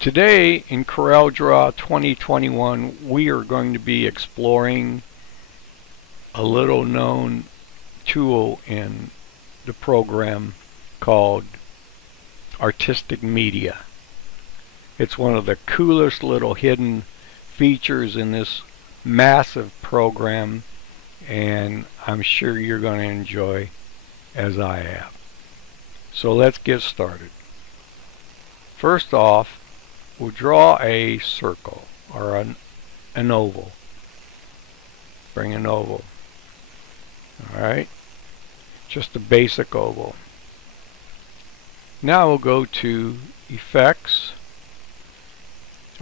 Today in CorelDraw 2021 we are going to be exploring a little known tool in the program called Artistic Media. It's one of the coolest little hidden features in this massive program, and I'm sure you're going to enjoy as I have. So let's get started. First off, we'll draw a circle or an oval. Bring an oval. Alright, just a basic oval. Now we'll go to Effects,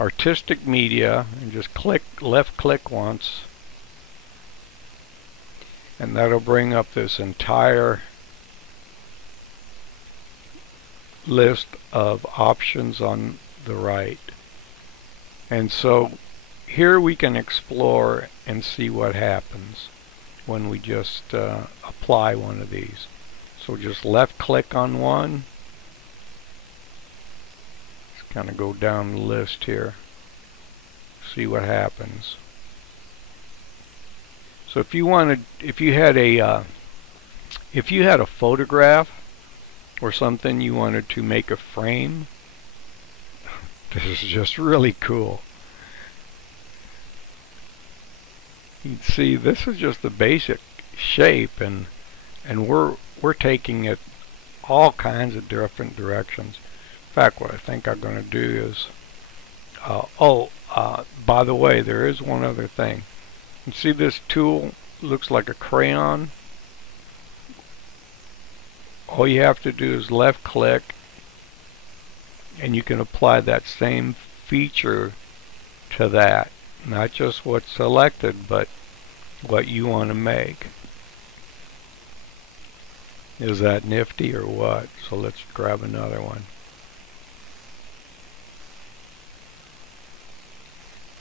Artistic Media, and just left click once, and that'll bring up this entire list of options on the right. And so here we can explore and see what happens when we just apply one of these. So just left click on one. Just kind of go down the list here, see what happens. So if you had a photograph or something you wanted to make a frame, this is just really cool. You can see this is just the basic shape, and we're taking it all kinds of different directions. In fact, what I think I'm going to do is by the way, there is one other thing. You see this tool looks like a crayon. All you have to do is left click, and you can apply that same feature to that. Not just what's selected, but what you want to make. Is that nifty or what? So let's grab another one.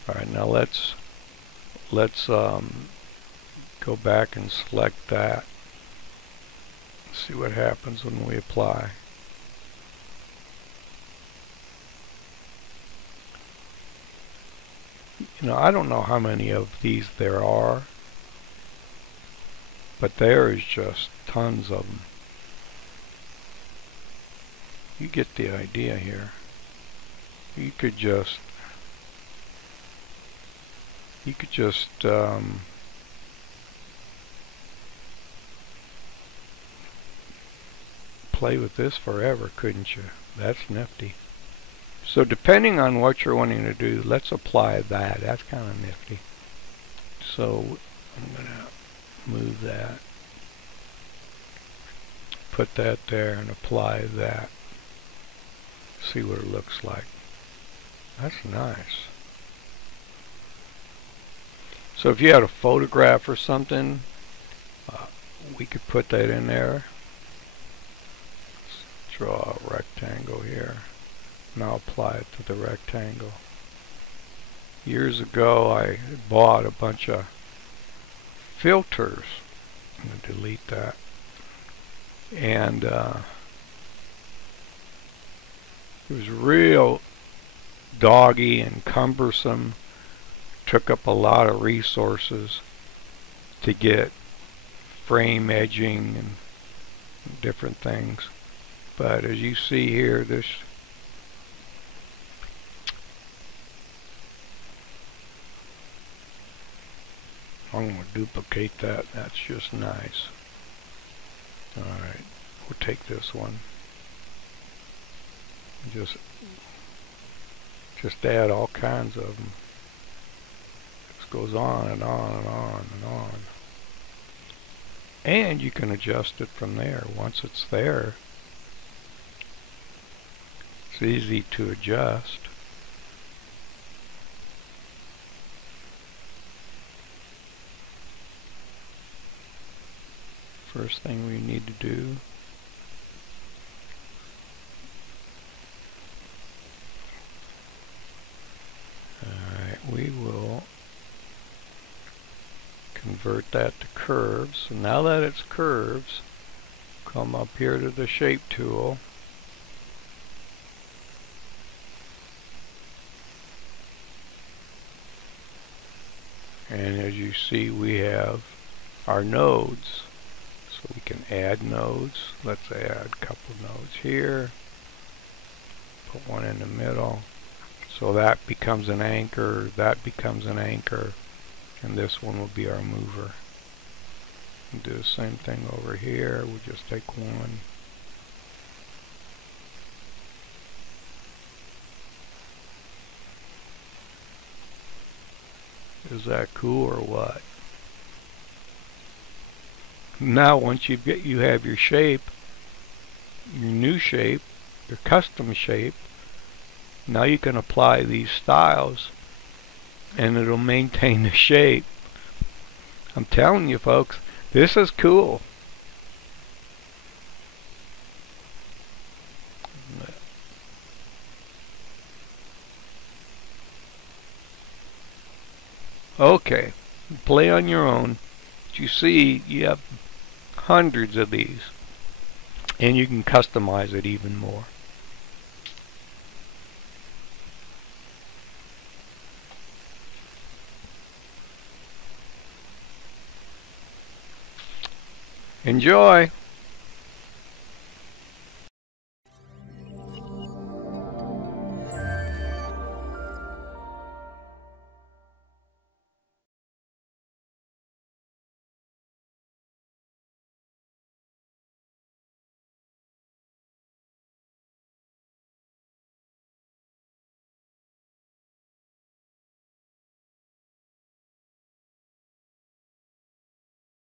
Alright, now let's go back and select that. See what happens when we apply. You know, I don't know how many of these there are, but there is just tons of them. You get the idea here. You could just play with this forever, couldn't you? That's nifty. So depending on what you're wanting to do, let's apply that. That's kind of nifty. So I'm going to move that, put that there, and apply that. See what it looks like. That's nice. So if you had a photograph or something, we could put that in there. Let's draw a rectangle here. Now apply it to the rectangle. Years ago I bought a bunch of filters. I'm going to delete that. And it was real doggy and cumbersome. Took up a lot of resources to get frame edging and different things. But as you see here, this I'm going to duplicate that. That's just nice. Alright, we'll take this one. Just add all kinds of them. This goes on and on and on and on. And you can adjust it from there. Once it's there, it's easy to adjust. First thing we need to do, alright, we will convert that to curves. So now that it's curves, come up here to the shape tool, And as you see, we have our nodes. So we can add nodes. Let's add a couple nodes here. Put one in the middle. So that becomes an anchor, that becomes an anchor, and this one will be our mover. And do the same thing over here. We'll just take one. Is that cool or what? Now once you have your shape, your new shape, your custom shape, now you can apply these styles and it'll maintain the shape. I'm telling you folks, this is cool. Okay, play on your own. But you see, you have hundreds of these, and you can customize it even more. Enjoy!